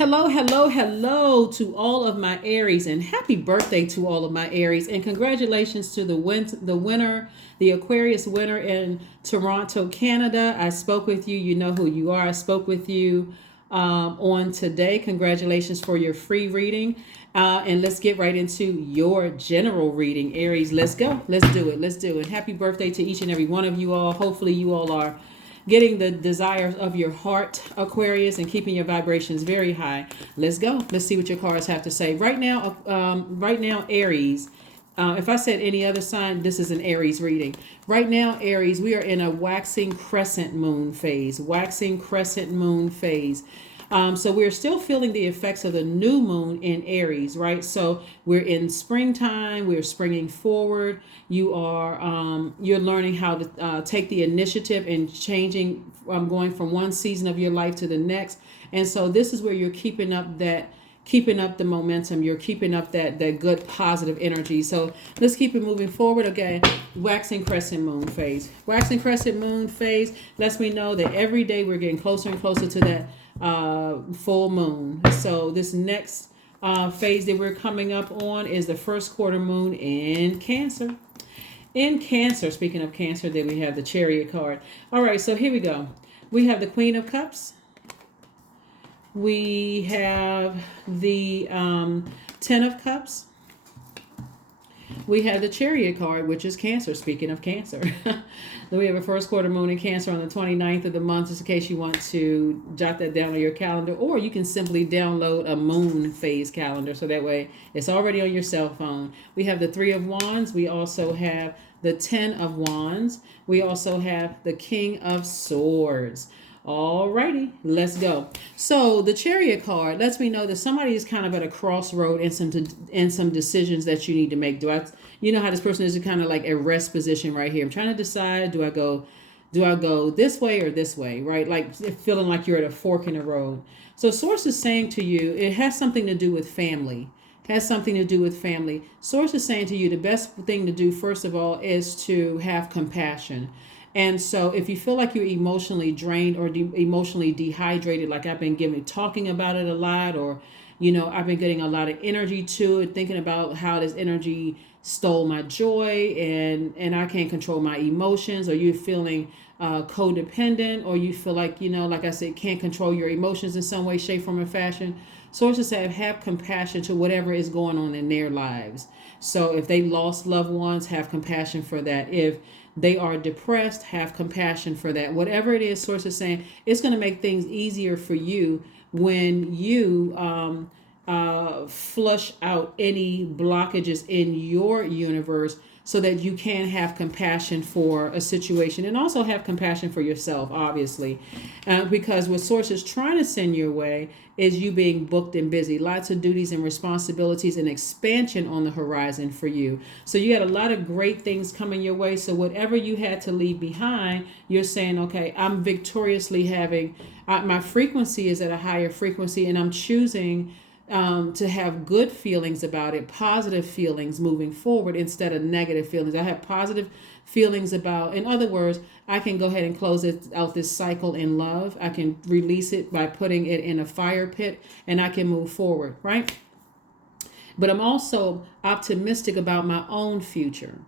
Hello, hello, hello to all of my Aries, and happy birthday to all of my Aries, and congratulations to the winner, the Aquarius winner in Toronto, Canada. I spoke with you. You know who you are. I spoke with you on today. Congratulations for your free reading, and let's get right into your general reading, Aries. Let's go. Let's do it. Let's do it. Happy birthday to each and every one of you all. Hopefully, you all are getting the desires of your heart, Aquarius, and keeping your vibrations very high. Let's go. Let's see what your cards have to say right now, Aries. If I said any other sign, this is an Aries reading. Right now, Aries, we are in a waxing crescent moon phase. Waxing crescent moon phase. So we're still feeling the effects of the new moon in Aries, right? So we're in springtime. We're springing forward. You're learning how to take the initiative and changing, going from one season of your life to the next. And so this is where you're keeping up the momentum. You're keeping up that good positive energy. So let's keep it moving forward. Okay, waxing crescent moon phase. Waxing crescent moon phase lets me know that every day we're getting closer and closer to that full moon. So this next phase that we're coming up on is the first quarter moon in Cancer. In Cancer, speaking of Cancer, then we have the Chariot card. All right, so here we go. We have the Queen of Cups. We have the Ten of Cups. We have the Chariot card, which is Cancer, speaking of Cancer. Then we have a first quarter moon in Cancer on the 29th of the month, just in case you want to jot that down on your calendar. Or you can simply download a moon phase calendar, so that way it's already on your cell phone. We have the Three of Wands. We also have the Ten of Wands. We also have the King of Swords. Alrighty, let's go. So the Chariot card lets me know that somebody is kind of at a crossroad and some decisions that you need to make. You know how this person is kind of like a rest position right here. I'm trying to decide, do I go this way or this way, right? Like feeling like you're at a fork in the road. So Source is saying to you, it has something to do with family. Source is saying to you, the best thing to do, first of all, is to have compassion. And so if you feel like you're emotionally drained or emotionally dehydrated, like I've been talking about it a lot, or, I've been getting a lot of energy to it, thinking about how this energy stole my joy and I can't control my emotions, or you're feeling codependent, or you feel like, like I said, can't control your emotions in some way, shape, form, or fashion. Sources say have compassion to whatever is going on in their lives. So if they lost loved ones, have compassion for that. If they are depressed, have compassion for that. Whatever it is, Source is saying, it's going to make things easier for you when you flush out any blockages in your universe, so that you can have compassion for a situation and also have compassion for yourself, obviously. Because what Source is trying to send your way is you being booked and busy. Lots of duties and responsibilities and expansion on the horizon for you. So you had a lot of great things coming your way. So whatever you had to leave behind, you're saying, okay, I'm victoriously my frequency is at a higher frequency, and I'm choosing to have good feelings about it, positive feelings moving forward instead of negative feelings. I have positive feelings about, in other words, I can go ahead and close out this cycle in love. I can release it by putting it in a fire pit, and I can move forward, right? But I'm also optimistic about my own future.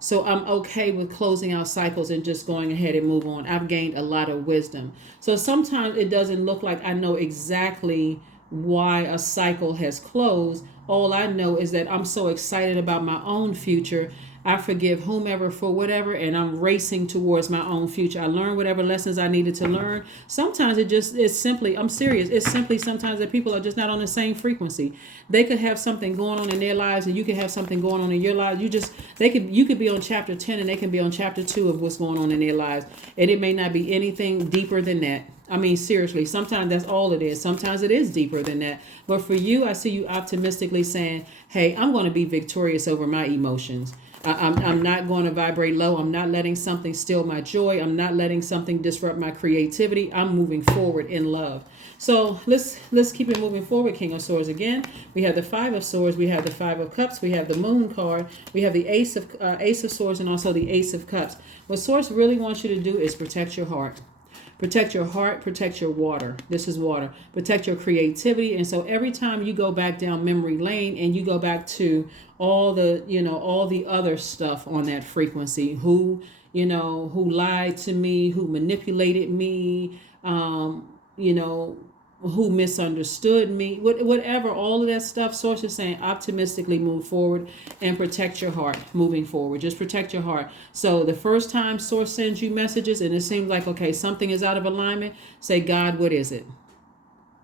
So I'm okay with closing out cycles and just going ahead and move on. I've gained a lot of wisdom. So sometimes it doesn't look like I know exactly why a cycle has closed. All I know is that I'm so excited about my own future. I forgive whomever for whatever, and I'm racing towards my own future. I learned whatever lessons I needed to learn. Sometimes it's simply, I'm serious, it's simply sometimes that people are just not on the same frequency. They could have something going on in their lives, and you could have something going on in your lives. You could be on chapter 10 and they can be on chapter 2 of what's going on in their lives. And it may not be anything deeper than that. I mean, seriously, sometimes that's all it is. Sometimes it is deeper than that. But for you, I see you optimistically saying, hey, I'm going to be victorious over my emotions. I'm not going to vibrate low. I'm not letting something steal my joy. I'm not letting something disrupt my creativity. I'm moving forward in love. So let's keep it moving forward. King of Swords again. We have the Five of Swords. We have the Five of Cups. We have the Moon card. We have the Ace of Swords, and also the Ace of Cups. What Swords really wants you to do is protect your heart. Protect your heart, protect your water. This is water. Protect your creativity. And so every time you go back down memory lane and you go back to all the, all the other stuff on that frequency, who lied to me, who manipulated me, who misunderstood me, whatever, all of that stuff. Source is saying optimistically move forward and protect your heart moving forward. Just protect your heart. So the first time Source sends you messages and it seems like, okay, something is out of alignment, say, God, what is it?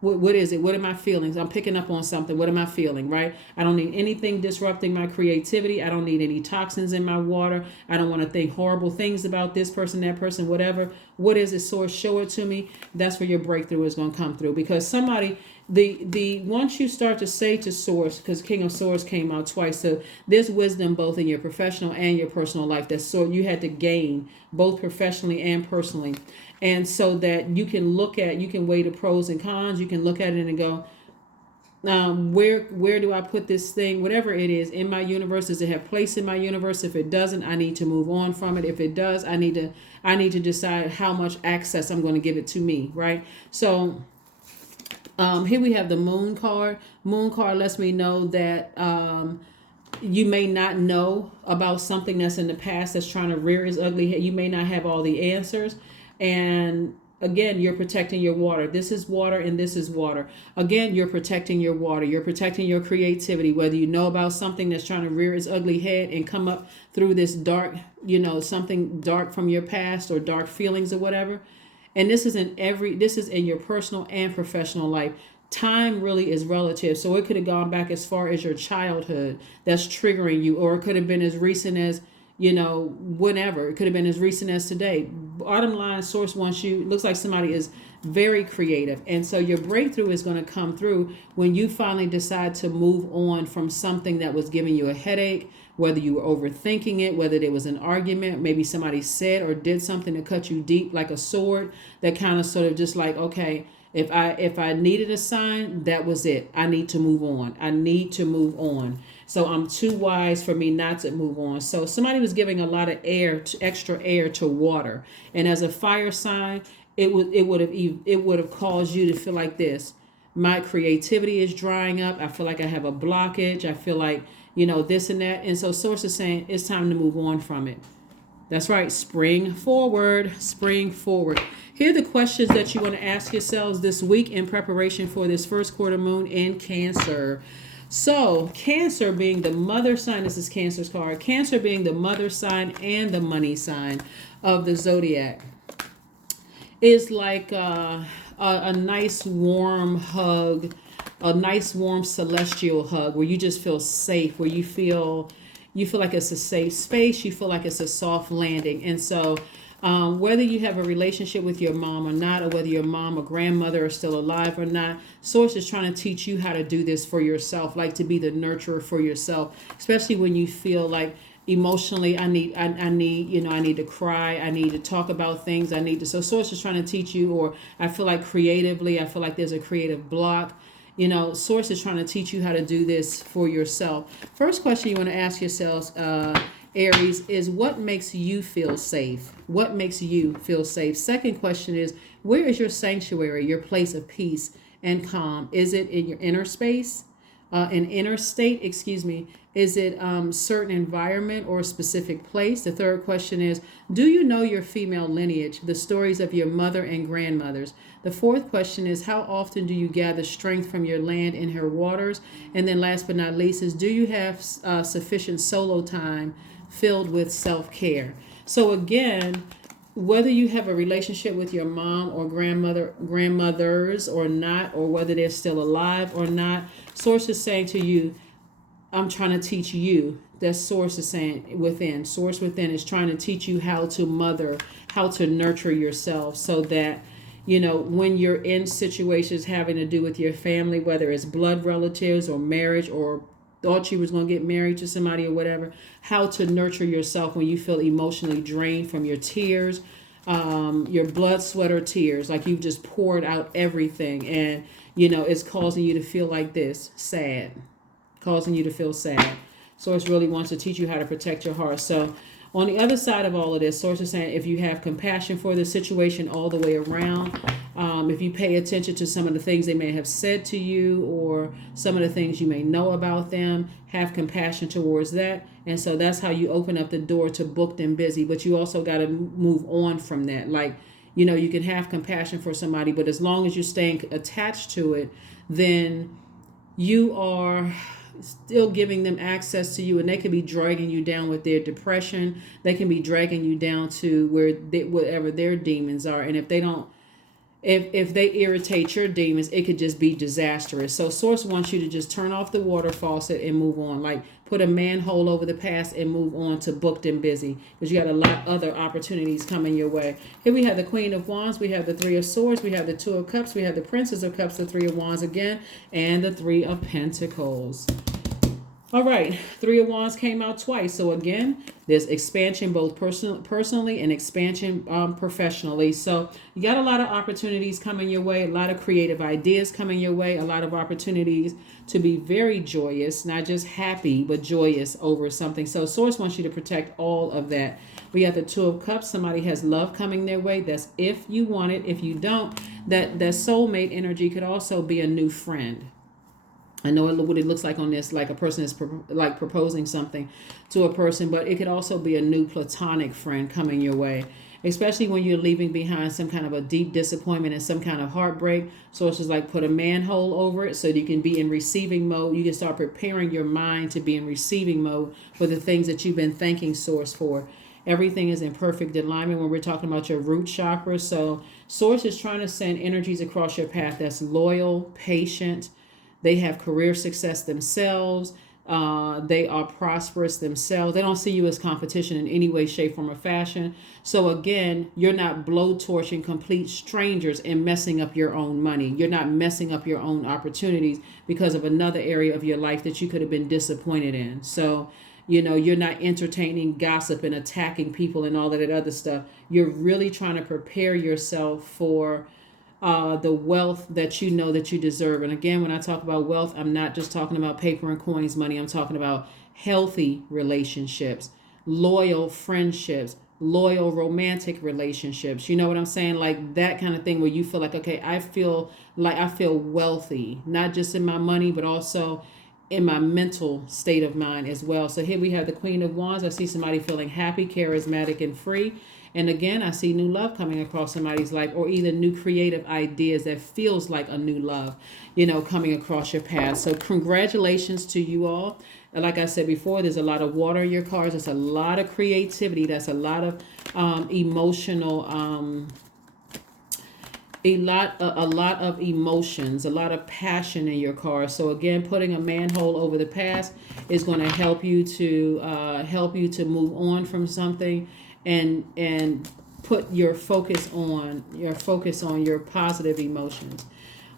What is it? What are my feelings? I'm picking up on something. What am I feeling, right? I don't need anything disrupting my creativity. I don't need any toxins in my water. I don't want to think horrible things about this person, that person, whatever. What is it, Source? Show it to me. That's where your breakthrough is going to come through. Because somebody, once you start to say to Source, because King of Swords came out twice, so there's wisdom both in your professional and your personal life. That's so you had to gain both professionally and personally. And so that you can weigh the pros and cons. You can look at it and go, where do I put this thing, whatever it is in my universe? Does it have place in my universe? If it doesn't, I need to move on from it. If it does, I need to decide how much access I'm going to give it to me, right? So here we have the Moon card. Moon card lets me know that you may not know about something that's in the past that's trying to rear its ugly head. You may not have all the answers. And again, you're protecting your water. This is water and this is water. Again, you're protecting your water. You're protecting your creativity, whether you know about something that's trying to rear its ugly head and come up through this dark, something dark from your past or dark feelings or whatever. And this is in your personal and professional life. Time really is relative. So it could have gone back as far as your childhood that's triggering you, or it could have been as recent as whenever. It could have been as recent as today. Bottom line, Source wants you, looks like somebody is very creative. And so your breakthrough is going to come through when you finally decide to move on from something that was giving you a headache, whether you were overthinking it, whether there was an argument, maybe somebody said or did something to cut you deep like a sword, that kind of sort of just like, okay, if I needed a sign, that was it. I need to move on. I need to move on. So I'm too wise for me not to move on. So somebody was giving a lot of extra air to water. And as a fire sign, it would have caused you to feel like this. My creativity is drying up. I feel like I have a blockage. I feel like, this and that. And so Source is saying it's time to move on from it. That's right. Spring forward. Spring forward. Here are the questions that you want to ask yourselves this week in preparation for this first quarter moon in Cancer. So Cancer being the mother sign, this is Cancer's card. Cancer being the mother sign and the money sign of the Zodiac is like a nice warm hug, a nice warm celestial hug where you just feel safe, where you feel like it's a safe space, you feel like it's a soft landing. And so whether you have a relationship with your mom or not, or whether your mom or grandmother are still alive or not, Source is trying to teach you how to do this for yourself, like to be the nurturer for yourself, especially when you feel like emotionally I need to cry, I need to talk about things, so Source is trying to teach you, or I feel like creatively, I feel like there's a creative block. Source is trying to teach you how to do this for yourself. First question you want to ask yourselves, Aries, is what makes you feel safe? What makes you feel safe? Second question is, where is your sanctuary, your place of peace and calm? Is it in your inner space, an inner state, Is it certain environment or a specific place? The third question is, do you know your female lineage, the stories of your mother and grandmothers? The fourth question is, how often do you gather strength from your land and her waters? And then last but not least is, do you have sufficient solo time filled with self-care? So again, whether you have a relationship with your mom or grandmothers or not, or whether they're still alive or not, Source is saying to you, I'm trying to teach you. That Source is saying within. Source within is trying to teach you how to mother, how to nurture yourself, so that, when you're in situations having to do with your family, whether it's blood relatives or marriage, or thought you was going to get married to somebody or whatever, how to nurture yourself when you feel emotionally drained from your tears, your blood, sweat, or tears, like you've just poured out everything, and it's causing you to feel like this, sad, causing you to feel sad. Source really wants to teach you how to protect your heart. So On the other side of all of this, Source is saying if you have compassion for the situation all the way around, if you pay attention to some of the things they may have said to you or some of the things you may know about them, have compassion towards that. And so that's how you open up the door to booked and busy. But you also got to move on from that. Like, you know, you can have compassion for somebody, but as long as you're staying attached to it, then you are still giving them access to you, and they could be dragging you down with their depression. They can be dragging you down to whatever their demons are. And if they don't, if they irritate your demons, it could just be disastrous. So Source wants you to just turn off the water faucet and move on. Like put a manhole over the past and move on to booked and busy, because you got a lot of other opportunities coming your way. Here we have the Queen of Wands, we have the Three of Swords, we have the Two of Cups, we have the Princess of Cups, the Three of Wands again, and the Three of Pentacles. All right, Three of Wands came out twice. So again, there's expansion both personally and expansion professionally. So you got a lot of opportunities coming your way, a lot of creative ideas coming your way, a lot of opportunities to be very joyous, not just happy, but joyous over something. So Source wants you to protect all of that. We have the Two of Cups. Somebody has love coming their way. That's if you want it. If you don't, that soulmate energy could also be a new friend. I know what it looks like on this, like a person is like proposing something to a person, but it could also be a new platonic friend coming your way, especially when you're leaving behind some kind of a deep disappointment and some kind of heartbreak. So it's just like put a manhole over it so you can be in receiving mode. You can start preparing your mind to be in receiving mode for the things that you've been thanking Source for. Everything is in perfect alignment when we're talking about your root chakra. So Source is trying to send energies across your path that's loyal, patient. They have career success themselves. They are prosperous themselves. They don't see you as competition in any way, shape, form, or fashion. So again, you're not blowtorching complete strangers and messing up your own money. You're not messing up your own opportunities because of another area of your life that you could have been disappointed in. So, you know, you're not entertaining gossip and attacking people and all of that other stuff. You're really trying to prepare yourself for the wealth that you know that you deserve. And again, when I talk about wealth, I'm not just talking about paper and coins money. I'm talking about healthy relationships, loyal friendships, loyal romantic relationships. You know what I'm saying? Like that kind of thing where you feel like, okay, I feel wealthy, not just in my money, but also in my mental state of mind as well. So here we have the Queen of Wands. I see somebody feeling happy, charismatic, and free. And again, I see new love coming across somebody's life, or either new creative ideas that feels like a new love, you know, coming across your path. So congratulations to you all. And like I said before, there's a lot of water in your cards. There's a lot of creativity. That's a lot of emotional, a lot of emotions, a lot of passion in your cards. So again, putting a manhole over the past is going to help you to move on from something. And put your focus on your positive emotions.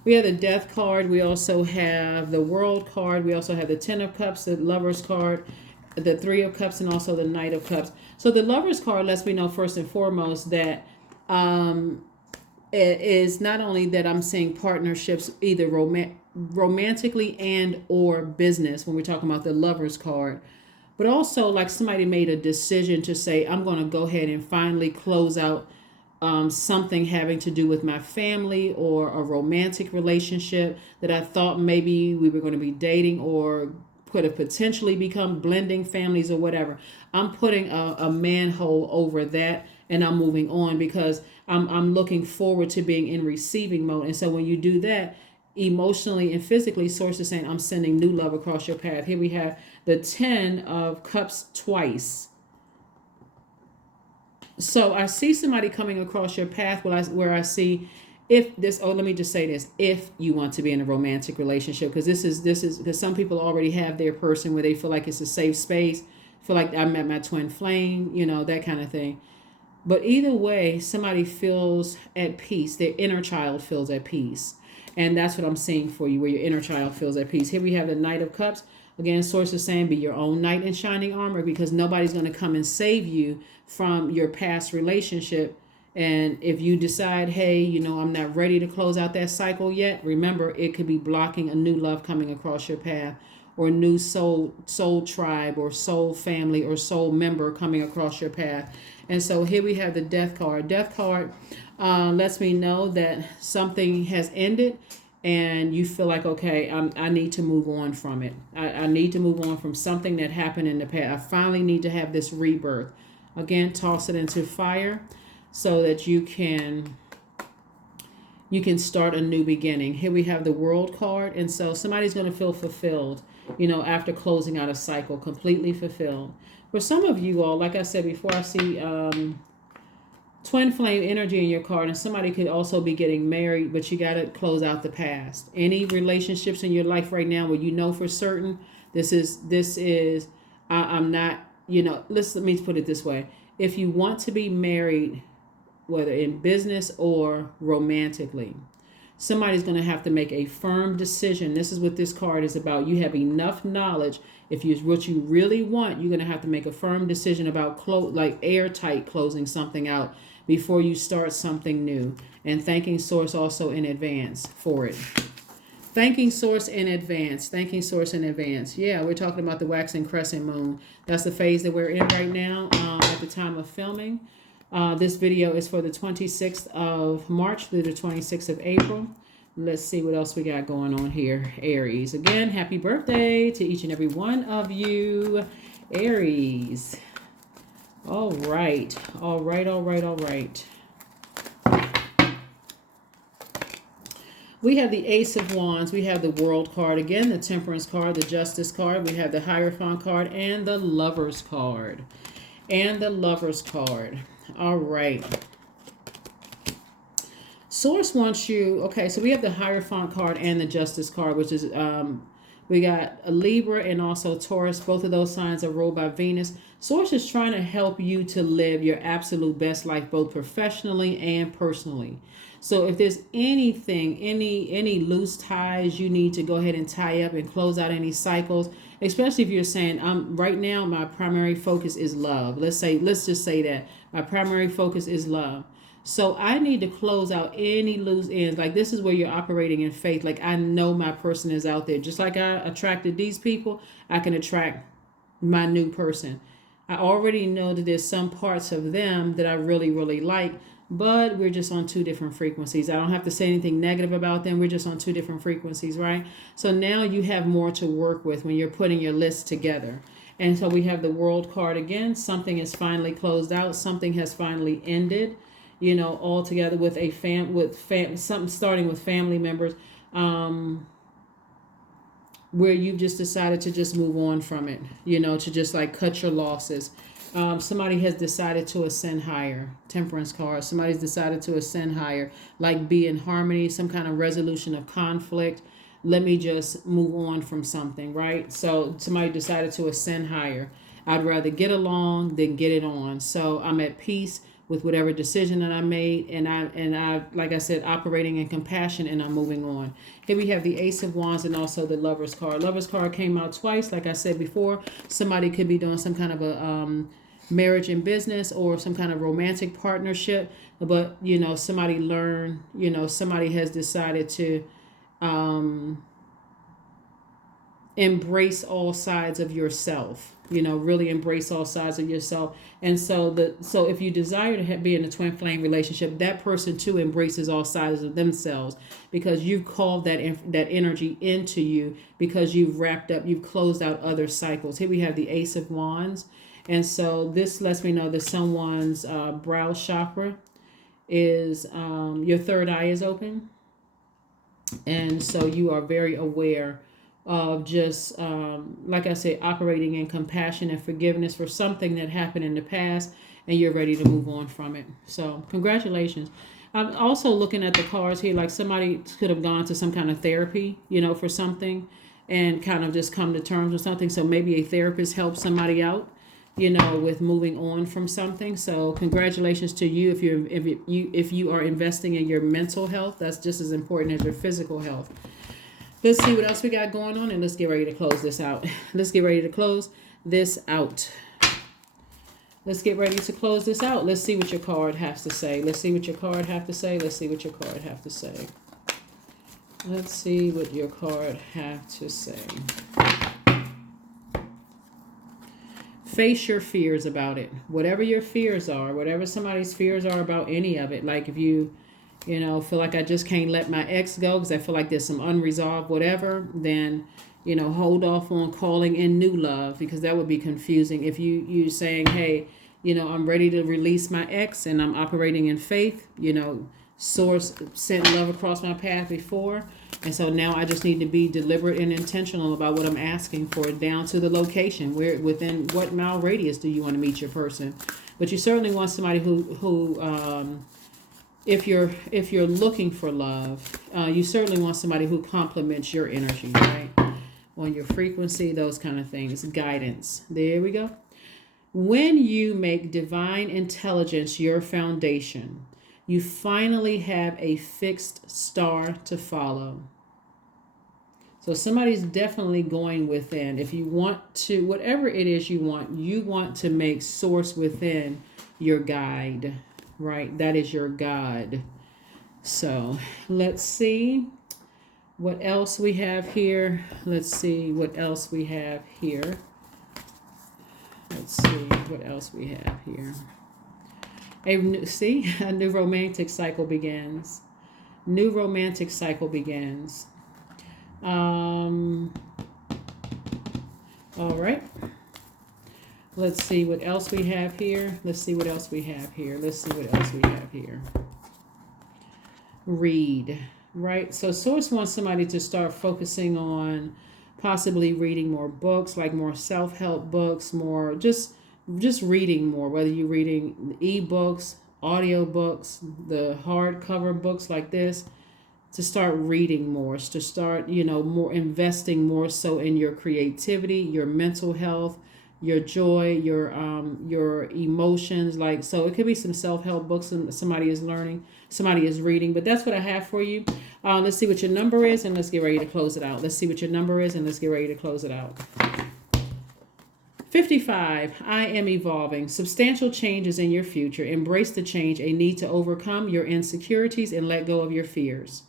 We have the Death card. We also have the World card. We also have the Ten of Cups, the Lovers card, the Three of Cups, and also the Knight of Cups. So the Lovers card lets me know first and foremost that it is not only that I'm seeing partnerships either romantically and or business when we're talking about the Lovers card, but also like somebody made a decision to say, I'm going to go ahead and finally close out something having to do with my family or a romantic relationship that I thought maybe we were going to be dating or could have potentially become blending families or whatever. I'm putting a manhole over that and I'm moving on because I'm looking forward to being in receiving mode. And so when you do that, emotionally and physically, Source is saying I'm sending new love across your path. Here we have the Ten of Cups twice. So I see somebody coming across your path where I see let me just say this, if you want to be in a romantic relationship, because this is because some people already have their person where they feel like it's a safe space, feel like I met my twin flame, you know, that kind of thing. But either way, somebody feels at peace. Their inner child feels at peace. And that's what I'm seeing for you, where your inner child feels at peace. Here we have the Knight of Cups. Again, Source is saying be your own knight in shining armor, because nobody's going to come and save you from your past relationship. And if you decide, hey, you know, I'm not ready to close out that cycle yet, remember, it could be blocking a new love coming across your path. or new soul tribe or soul family or soul member coming across your path. And so here we have the Death card. Death card lets me know that something has ended and you feel like, okay, I need to move on from it. I need to move on from something that happened in the past. I finally need to have this rebirth. Again, toss it into fire so that you can start a new beginning. Here we have the World card. And so somebody's going to feel fulfilled, after closing out a cycle, completely fulfilled. For some of you all, like I said before, I see twin flame energy in your card, and somebody could also be getting married, but you got to close out the past. Any relationships in your life right now where you know for certain I'm not, let me put it this way. If you want to be married, whether in business or romantically, somebody's going to have to make a firm decision. This is what this card is about. You have enough knowledge. If you what you really want, you're going to have to make a firm decision about like airtight closing something out before you start something new. And thanking Source also in advance for it. Thanking Source in advance. Thanking Source in advance. Yeah, we're talking about the waxing crescent moon. That's the phase that we're in right now at the time of filming. This video is for the 26th of March through the 26th of April. Let's see what else we got going on here. Aries. Again, happy birthday to each and every one of you. Aries. All right. All right, all right, all right. We have the Ace of Wands. We have the World card. Again, the Temperance card, the Justice card. We have the Hierophant card and the Lovers card. And the Lovers card. All right. Source wants you, okay, so we have the Hierophant card and the Justice card, which is, we got a Libra and also Taurus. Both of those signs are ruled by Venus. Source is trying to help you to live your absolute best life, both professionally and personally. So if there's anything, any loose ties you need to go ahead and tie up and close out any cycles, especially if you're saying, right now my primary focus is love. Let's just say that my primary focus is love. So I need to close out any loose ends. Like this is where you're operating in faith. Like I know my person is out there. Just like I attracted these people, I can attract my new person. I already know that there's some parts of them that I really, really like, but we're just on two different frequencies. I don't have to say anything negative about them. We're just on two different frequencies, right? So now you have more to work with when you're putting your list together. And so we have the World card again. Something is finally closed out. Something has finally ended. All together with something starting with family members, where you've just decided to just move on from it, to just like cut your losses. Somebody has decided to ascend higher. Temperance card. Somebody's decided to ascend higher, like be in harmony, some kind of resolution of conflict. Let me just move on from something, right? So somebody decided to ascend higher. I'd rather get along than get it on. So I'm at peace with whatever decision that I made, and I, like I said, operating in compassion, and I'm moving on. Here we have the Ace of Wands and also the Lovers card. Lovers card came out twice. Like I said before, somebody could be doing some kind of a marriage in business or some kind of romantic partnership, but somebody learned, somebody has decided to embrace all sides of yourself. Really embrace all sides of yourself. And so if you desire to be in a twin flame relationship, that person too embraces all sides of themselves, because you've called that energy into you, because you've closed out other cycles. Here we have the Ace of Wands. And so this lets me know that someone's brow chakra is, your third eye is open. And so you are very aware of just, like I say, operating in compassion and forgiveness for something that happened in the past, and you're ready to move on from it. So congratulations. I'm also looking at the cards here, like somebody could have gone to some kind of therapy, for something, and kind of just come to terms with something. So maybe a therapist helped somebody out, with moving on from something. So congratulations to you if you are investing in your mental health. That's just as important as your physical health. Let's see what else we got going on, and let's get ready to close this out. Let's get ready to close this out. Let's get ready to close this out. Let's see what your card has to say. Let's see what your card have to say. Let's see what your card have to say. Let's see what your card have to say. face your fears about it. Whatever your fears are, whatever somebody's fears are about any of it. Like if you feel like I just can't let my ex go because I feel like there's some unresolved whatever, then, hold off on calling in new love, because that would be confusing. If you saying, hey, I'm ready to release my ex and I'm operating in faith, source sent love across my path before. And so now I just need to be deliberate and intentional about what I'm asking for, down to the location. Where, within what mile radius do you want to meet your person? But you certainly want somebody who if you're looking for love, you certainly want somebody who complements your energy, right? On your frequency, those kind of things. Guidance. There we go. When you make divine intelligence your foundation, you finally have a fixed star to follow. So somebody's definitely going within. If you want to, whatever it is you want to make source within your guide, right? That is your God. So let's see what else we have here. Let's see what else we have here. A new romantic cycle begins. New romantic cycle begins. All right. Let's see what else we have here. Read, right? So source wants somebody to start focusing on possibly reading more books, like more self-help books, more just reading more, whether you're reading e-books, audio books, the hardcover books like this, to start reading more, to start, more investing more so in your creativity, your mental health, your joy, your emotions. Like, so it could be some self-help books somebody is reading, but that's what I have for you. Let's see what your number is, and let's get ready to close it out. 55, I am evolving. Substantial changes in your future. Embrace the change, a need to overcome your insecurities and let go of your fears.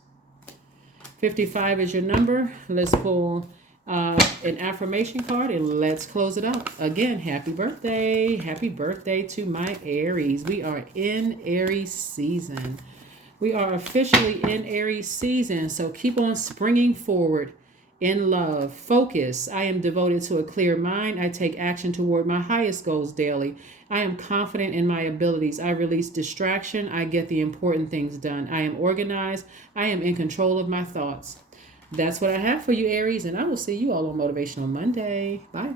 55 is your number. Let's pull an affirmation card and let's close it out. Again, happy birthday. Happy birthday to my Aries. We are in Aries season. We are officially in Aries season. So keep on springing forward in love. Focus. I am devoted to a clear mind. I take action toward my highest goals daily. I am confident in my abilities. I release distraction. I get the important things done. I am organized. I am in control of my thoughts. That's what I have for you, Aries, and I will see you all on Motivational Monday. Bye.